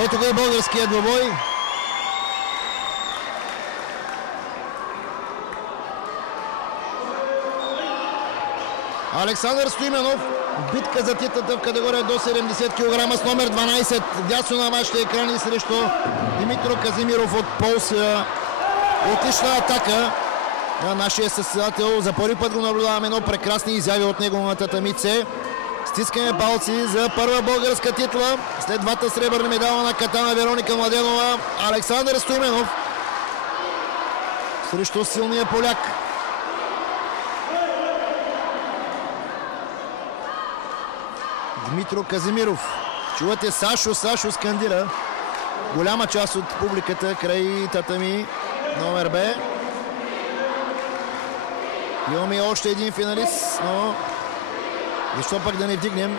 Ето го и българският двубой. Александър Стоименов. Битка за титлата в категория до 70 кг с номер 12. Дясно на вашите екрани срещу Димитро Казимиров от Полша. Отлична атака на нашия състезател. За първи път го наблюдаваме, но прекрасни изяви от него на татамице. Стискаме палци за първа българска титла. След двата сребърни медала на катана Вероника Младенова. Александър Стоименов срещу силния поляк. Димитро Казимиров. Чувате Сашо, Сашо скандира. Голяма част от публиката край татами номер Б. Имаме още един финалист, но защо пък да не вдигнем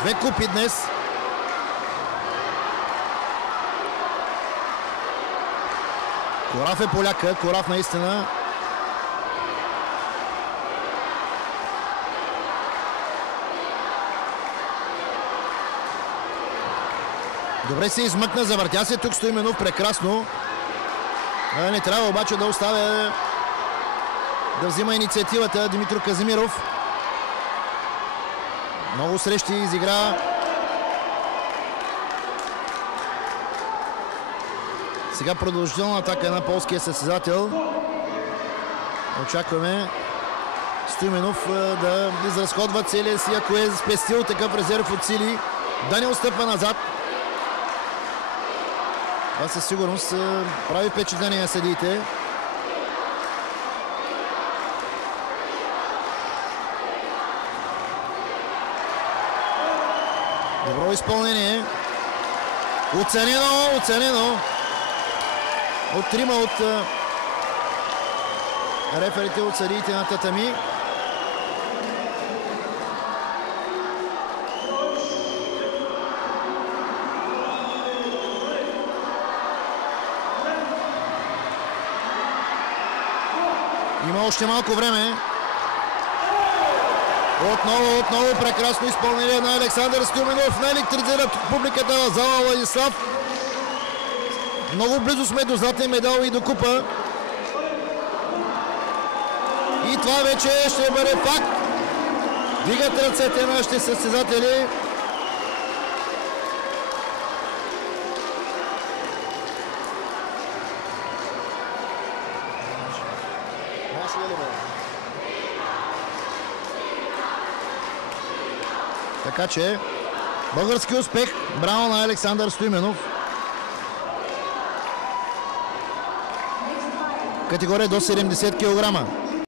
две купи днес. Кораф е поляка, Кораф наистина. Добре се измъкна, завъртя се тук Стоименов прекрасно. Не трябва обаче да оставя да взима инициативата Димитро Казимиров. Много срещи изигра. Сега продължителна атака на полския състезател. Очакваме Стоименов да изразходва целия си, ако е спестил такъв резерв от сили, да не отстъпва назад. Това със сигурност прави впечатление на съдиите. Добро изпълнение. Оценено, оценено. От трима от реферите, от съдиите на татами. Има още малко време. Отново прекрасно изпълнение на Александър Стоименов. Наелектризира публиката в зала Владислав. Много близо сме до златен медал и до купа. И това вече ще бъде факт. Дигат ръцете на нашите състезатели. Така че български успех. Браво на Александър Стоименов. Категория до 70 кг.